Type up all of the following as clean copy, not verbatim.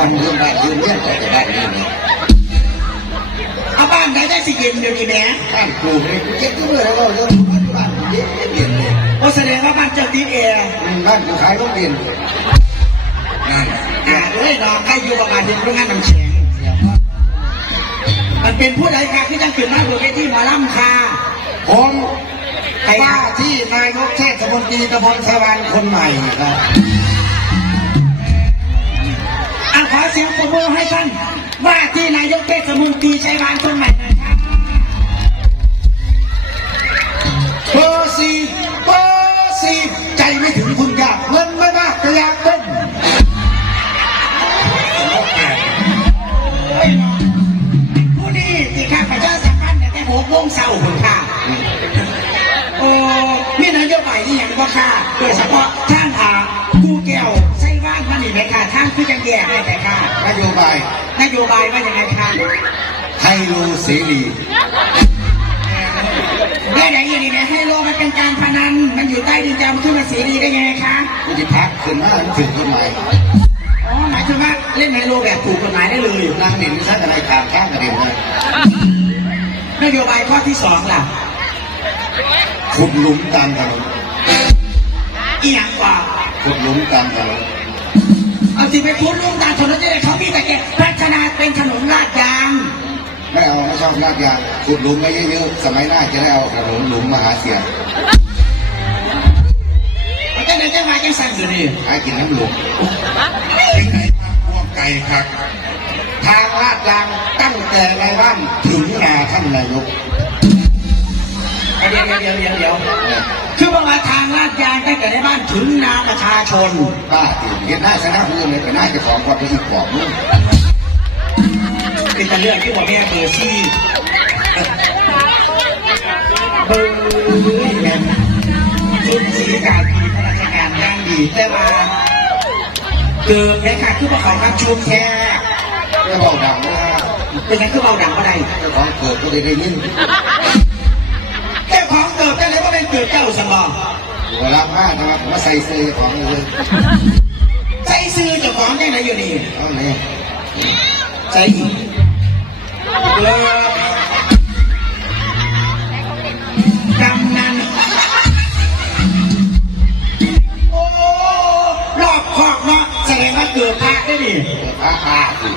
อนยืมบ้านยืมเงี้ยแต่จะบ้านยืมเนี่ยเอาบ้านไหนได้สิเย็นเดี๋ยวนี้แม่บ้านปลูกเลยเจ็บด้วยแล้วก็เรื่องบ้านเย็นเลยโอ้แสดงว่าบ้านเจ้าตีแอร์บ้านกูขายรถเย็นเลยน้องใครอยู่ประมาณเดือนพฤหัสน้ำแข็งมันเป็นผู้ใดค่ะที่ยังขึ้นมาบนเวทีหมอลำค่ะผมว่าที่นายกเทศมนตรีตำบลสวรรค์คนใหม่ครับขอเสียงปรบมือให้ท่านว่าที่นายกเทศมนตรีชัยวานคนใหม่นะครับเบอร์สี่ใจไม่ถึงคุณอยากเงินไม่มากก็อยากเป็นผู้นี้ที่ข้าพเจ้าสัมพันธ์แต่6 โมงเช้าคุณค่ะโอ้มีนโยบายนี่อย่างว่าค่ะโดยเฉพาะท่านผู้แก้วไส้ว่านมันนี่ไหมค่ะท่านคือยังแย่ได้แต่ค่ะนโยบายว่าอย่างไรคะไฮโลเสรีได้ไหนอย่างนี้เนี่ยไฮโลมันเป็นการพนันมันอยู่ใต้ดินจะมันขึ้นมาเสรีได้ยังไงคะคุณจะพักขึ้นมาถึงกฎหมายหมายถึงว่าเล่นไฮโลแบบถูกกฎหมายได้เลยนางหนิงท่านอะไรขาดข้างกระเด็นเลยนโยบายข้อที่2ล่ะขุดหลุมตามถนนอีหยังกว่าขุดหลุมตามถนนเอาสิไปขุดหลุมตามถนนจะได้เขาพี่แต่แกพัฒนาเป็นถนนลาดยางไม่ชอบลาดยางขุดหลุมไม่เยอะๆสมัยหน้าจะได้เอาถนนหลุมมาหาเสียงจะไหนจะมาจะสั่งอยู่นี่หากินน้ำหลุมเป็นไงมาพวกไก่ครับทางลาดยางตั้งแต่ในบ้านถึงนาท่านนายกเดี๋ยวคือประมาณทางลาดยางตั้งแต่ในบ้านถึงนาประชาชนบ้าเห็นหน้าชนะเพื่อนเลยแต่หน้าจะของความเป็นอีกบอกมึงเป็นเรื่องที่ผมแม่เบอร์ซี่เบอร์แม่ชุดสีการดีพนักงานย่างดีแต่ว่าเกิดในขาคือว่าเขาครับชุมแค่จะเบาดังนะเป็นไงคือเบาดังก็ได้เจ้าของเกิดก็ได้ยินเจ้าของเกิดได้เลยว่าเป็นเกิดเจ้าสมองหัวรักมากนะครับมาใส่ซื้อของเลยใส่ซื้อเจ้าของได้ไหนอยู่นี่อ๋อเนี่ยใส่กำนันโอ้รอบคอกเนาะแสดงว่าเกิดพระได้ดิพระสิ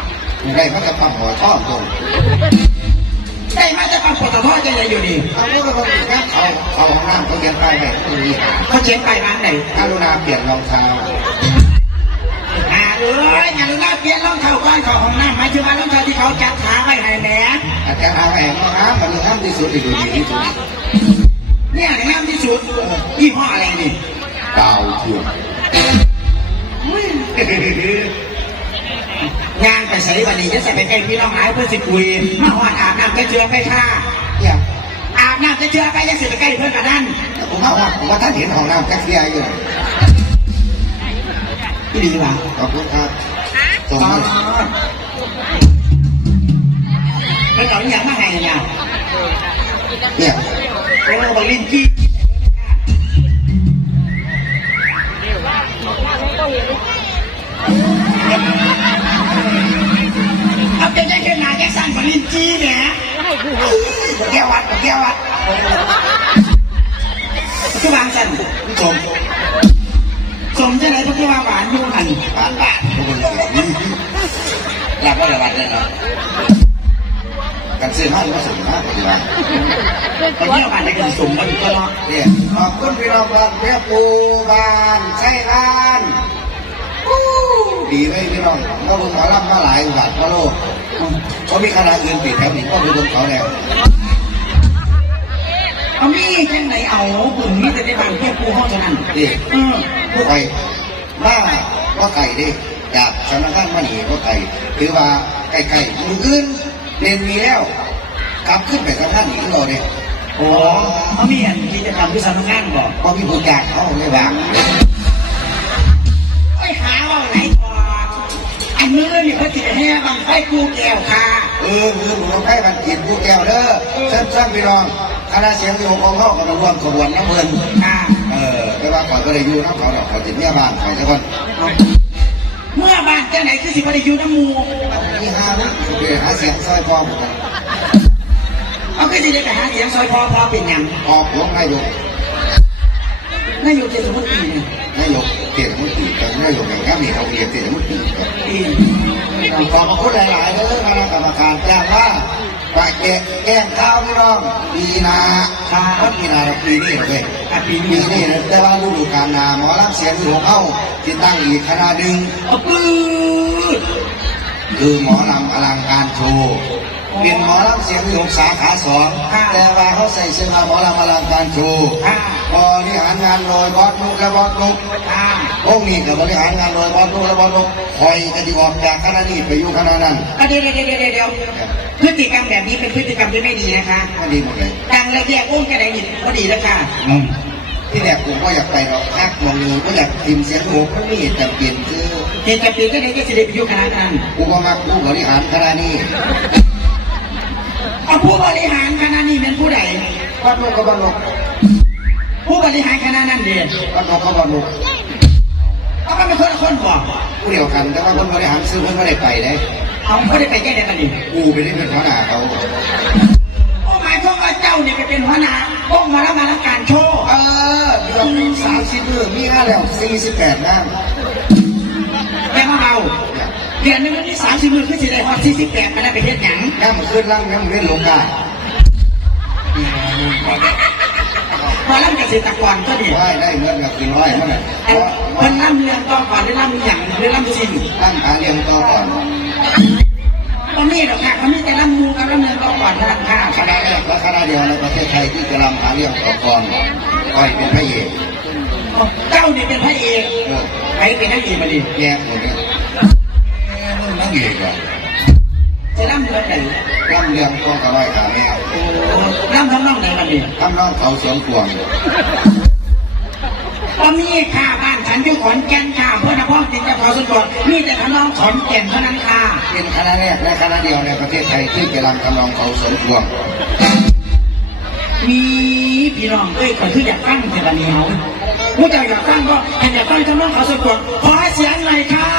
ได้มาจะปั๊มหัวท่อตรงได้มาจะปั๊มปตทใจไหนอยู่นี่เขาก็ต้องมีการเขาห้องน้ำเขาเขียนป้ายไหนเขาเขียนป้ายร้านไหนกรุณาเปลี่ยนรองเท้ากรุณาเปลี่ยนรองเท้าก่อนเข้าห้องน้ำหมายถึงว่ารองเท้าที่เขาจัดหาไว้ให้แหมจัดหาไว้ห้องน้ำมันน้ำที่สุดที่ดีที่สุดเนี่ยน้ำที่สุดยี่ห้ออะไรนี่เต่าเถื่อนงานไปใส่วันนี้จะใส่ไปใกล้พี่น้องหายเพื่อสิคุยมาหอดอาบน้ำจะเจือไปค่ะเนี่ยอาบน้ำจะเจือไปจะสิไปใกล้เพื่อนกันนั่นผมว่าท่านเห็นห้องน้ำแท็กซี่อยู่ที่ดีว่ะขอบคุณครับตรงนี้เป็นหน่อยอย่างมาไงเนี่ยโอ้บอลลินกี้เอาเป็นแค่นาแค่สั่งบอลลินกี้เนี่ยแก้วัดคือวางสั่นสมจะไหนพวกที่ว่าหวานยุ่งหันหวานหลับก็หลับเลยเนาะกันเสียมากหรือว่าสมมากดีวะตอนนี้หวานได้กันสมกันก็เนาะเนี่ยขอบคุณพี่น้องบ้านเรียกปูบ้านใช่บ้านดีไหมพี่น้องเราลงมาล่ำมาหลายบาททั่วโลกเขามีคณะอื่นติดแถวนี้ก็คือลงเขาแล้วเอามีแค่ไหนเอากลุ่มนี้จะได้บางแค่ปูห้องเท่านั้นดิผู้ใครว่าไก่ดิจากสำนักงานมันเห็นว่าไก่คือว่าไก่มือขึ้นเรียนมีแล้วกลับขึ้นไปสำนักงานอีกรอเนี่ยโอ้เขามีอันกิจกรรมที่สำนักงานบอกก็มีผู้จ้างเขาเลยว่าไปหาว่าไหนก่อนอันนี้นี่เขาติดแห่บังไฟกูแก้วค่ะคือหลวงไฟบังกินกูแก้วเด้อสั้นพี่น้องคณะเสียงโยงของเขากำลังร่วมขบวนน้ำเพลินไม่ว่าก่อนก็เลยอยู่น้ำเขาดอกเขาจิตเมียบ้านเขาทุกคน เมื่อบ้านเจ้าไหนคือสิบริยูน้ำมู ที่ห้าไปหาเสียงซอยพ่อผม เอาคือสิได้ไปหาเสียงซอยพอเป็นยัง ออกหลวงนายก นายกเทศมนตรีเนี่ย นายกเกียรติมุติกับนายกแห่งข้ามีเขาเกียรติมุติกับ ปี ขอบคุณหลายๆเลยคณะกรรมการแจ้งว่าไปแก้งข้าวพี่น้องปีนาวันปีนาปีนี้เลย ปี ปี นี้ นี้แต่ว่าฤดูกาลนาหมอลำเสียงหลวงเข้าที่ตั้งอีกคณะหนึ่ง เอาปืน คือหมอลำอลังการโชว์เป็นหมอลำเสียงหลวงสาขาสองแต่ว่าเขาใส่เสื้อหมอลำอลังการโชว์บริหารงานโดยบอสนุกและบอสนุกพวกนี้กับบริหารงานโดยบอสนุกและบอสนุกคอยกันที่ออกจากคณะนี้ไปอยู่คณะนั้น เดี๋ยวพฤติกรรมแบบนี้เป็นพฤติกรรมที่ไม่ดีนะคะ ก็ดีหมดเลย ดังแล้วแยกอุ้มกันไหนนี่ก็ดีแล้วค่ะ ที่แรกผมก็อยากไปหรอกพักมองเลยก็อยากทีมเสียงโหกมันไม่เห็นแต่เปลี่ยนคือ เหตุการณ์ปีก็ไหนจะสิได้ไปอยู่คณะนั้น กูก็มาผู้บริหารคณะนี้ เอาผู้บริหารคณะนี้เป็นผู้ใด บอสนุกก็บอสนุก ผู้บริหารคณะนั้นเดีย บอสนุกก็บอสนุก เอามันเป็นคนละคนบอก ผู้เดียวกันแต่ว่าคนบริหารซื้อเพิ่นไม่ได้ไปเลย เอาไม่ได้ไปแก้ไหนกันนี่ กูไปได้เป็นหัวหน้าเขา โอ้หมายความว่าเจ้าเนี่ยไปเป็นหัวหน้าองค์มาแล้วมาแล้วการโชว์ เดือน30 มื้อมีงานแล้ว48งาน แม่มาเราเดือนนึงมันมี30 มื้อคือสิได้ฮอด48มาแล้วไปเฮ็ดหยัง ย่ำขึ้นล่างย่ำเล่นลงกา พอรับเกษตรกรก็ดี ไหว้ได้เงินกับกินไหว้เมื่อไหร่ เพิ่นล่ำเรือนต่อก่อนได้ล่ำหยังได้ล่ำสิ่ง ตั้งหาเรียนต่อก่อน ก็มีดอกค่ะเขามีแต่ล่ำมูกับล่ำเรือนต่อก่อนเท่านั้นค่ะ คณะแรกและคณะเดียวในประเทศไทยที่จะรำหาเรื่องต่อก่อนก็เป็นพระเอก เจ้านี่เป็นพระเอกใครเป็นนักเอกมาดิ แยกหมดเนี่ยนั่งเอกอะ จะล่ำเรือนไหน รำเรื่องตัวกระไรขาแมว ล่ำทำน้องไหนมาดิ ทำน้องเขาสวนพวง ก็มีค่ะบ้านฉันอยู่ขอนแก่นค่ะเพื่อนพ่อติดกับเขาสุดก่อนมีแต่ทำน้องขอนแก่นเท่านั้นค่ะ เป็นคณะแรกและคณะเดียวในประเทศไทยที่จะรำทำนองเขาสวนพวง มีพี่น้องเอ้ยคนที่อยากฟังเทวานีเขาผู้เจ้าอยากฟังก็เห็นอยากฟังทำน้องเขาสุดก่อนขอเสียงหน่อยค่ะ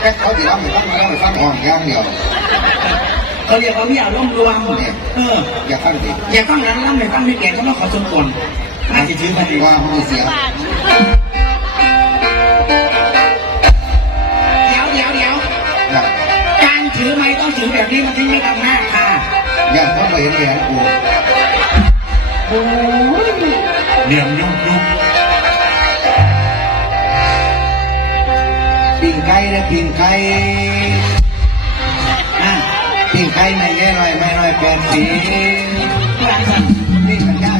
แต่เขาที่รำไม่ฟังมาแล้วไม่ฟังห้องแก้วเดียว เขาเรียกว่ามีอารมณ์รวมอย่าฟังดิ อยากฟังนั้นล่ำไม่ฟังไม่แก่ทำน้องเขาสุดก่อนอาจจะถือมาดี ว่าผู้เสียง เดี๋ยวการถือไม้ต้องถือแบบนี้มันถึงไม่ทำหน้าค่ะ อย่าเข้าไปเห็นแหวนกู โอ้ย เหลี่ยมยุบยุบ ปิ่งไก่นะปิ่งไก่ อ่ะ ปิ่งไก่ไม่แย่ลอยไม่ลอยแปดสี หลังจาก นี่มันย่าง